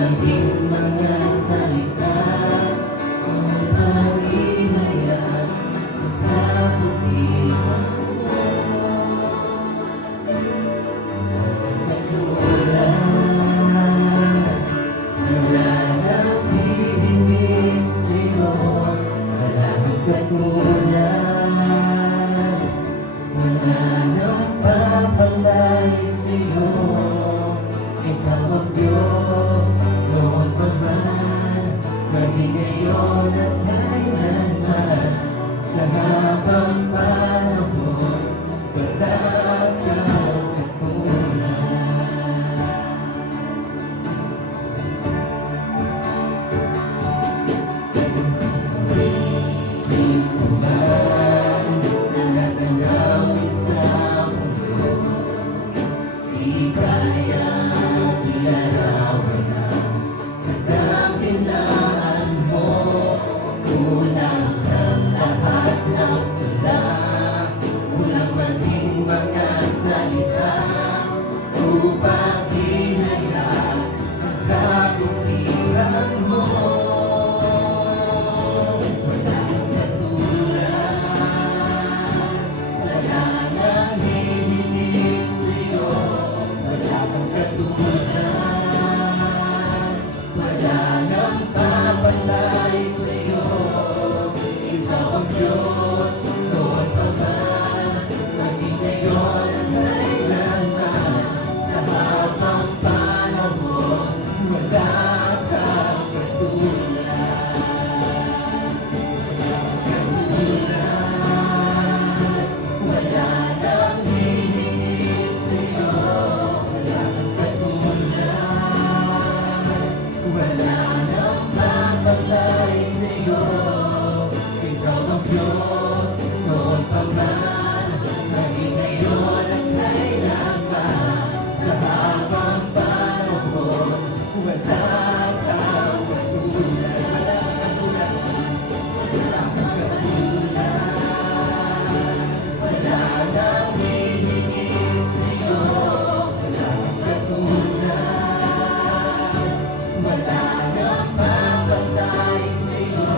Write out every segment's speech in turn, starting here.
maging mga salita upang ihayag ang kabutihan mo. Katulad, wala nang hihigit sa'yo, wala kang katulad, wala nang papalay sa'yo. Ikaw ang Diyos, noon pa man, maging ngayon at kailanman. Sa habang panahon, wala kang katulad. Di ko man lahat ng gawin sa mundo, di kaya ilarawan ang kadakilaan mo. Unang ang lahat ng tula, unang maging mga salita upang ihayag ang kabutihan mo. Wala kang katulad, wala nang hihigit sa'yo, wala kang katulad, wala nang papalay sa'yo. Ikaw ang Diyos, noon pa man, maging ngayon at kailanman. Sa habang panahon, wala kang katulad. Wala nang hihigit sa'yo, wala kang katulad, wala nang papalay sa'yo. Ikaw ang Diyos, noon pa man, maging ngayon at kailanman. Sa habang panahon, wala kang katulad. Wala kang katulad, wala nang hihigit sa'yo, wala kang katulad, wala nang papatay sa'yo.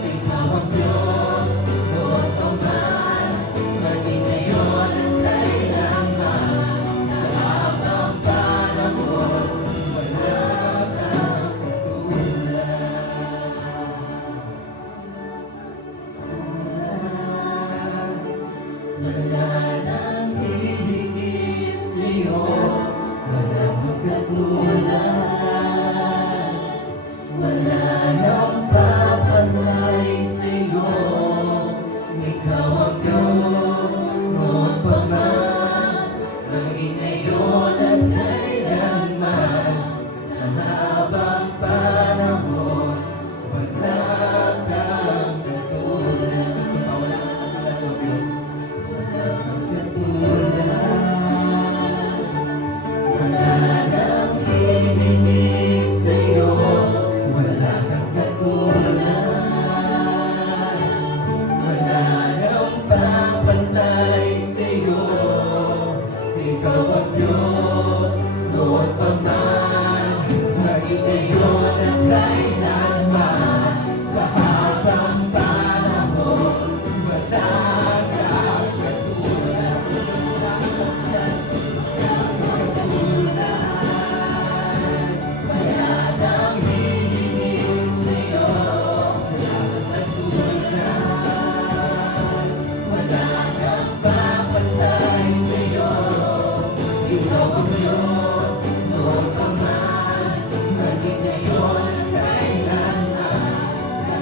Ikaw ang Diyos, noon pa man, maging ngayon at kailanman. Sa habang panahon, wala kang katulad. Wala nang hihigit sa'yo, wala kang katulad, wala nang papalay sa'yo. Ikaw ang Diyos, noon pa man, maging ngayon at kailanman. Sa habang panahon, wala kang katulad. Gusto pa, wala kang katulad mo, Diyos. Wala kang katulad, wala nang hihigit sa'yo, wala kang katulad, wala nang papantay sa'yo. Ikaw ang Diyos, noon pa man, maging ngayon at kailanman. Sa habang panahon, wala kang katulad. Wala nang hihigit sa'yo, wala kang katulad, wala nang papatay sa'yo. Ikaw ang Diyos, noon pa man, maging ngayon at kailanman. Sa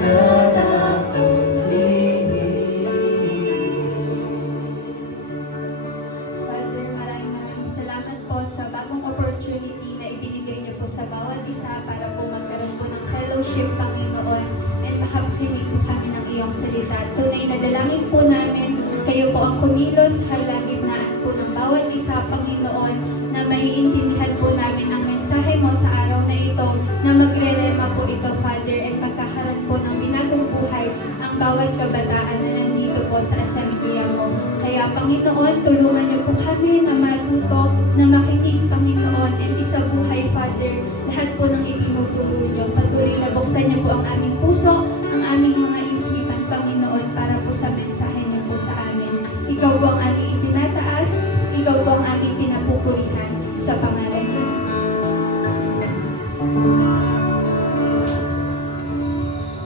sa dakong lihim. Father, maraming salamat po sa bagong opportunity na ibinigay niyo po sa bawat isa para po magkaroon po ng fellowship, Panginoon, and makapakinig po kami ng iyong salita. Tunay na dalangin po namin, kayo po ang kumilos, halagitnaan po ng bawat isa, Panginoon, na maiintindihan po namin ang mensahe mo sa araw na ito, na magrerema po ito, Father, and magkakaroon po ng binagong buhay ang bawat kabataan na nandito po sa assembly mo. Kaya, Panginoon, tulungan niyo po kami na matuto, na makinig, Panginoon, and isabuhay, Father, lahat po ng itinuturo niyo. Patuloy na buksan niyo po ang aming puso, ang aming mga isipan, Panginoon, para po sa mensahe niyo po sa amin. Ikaw po ang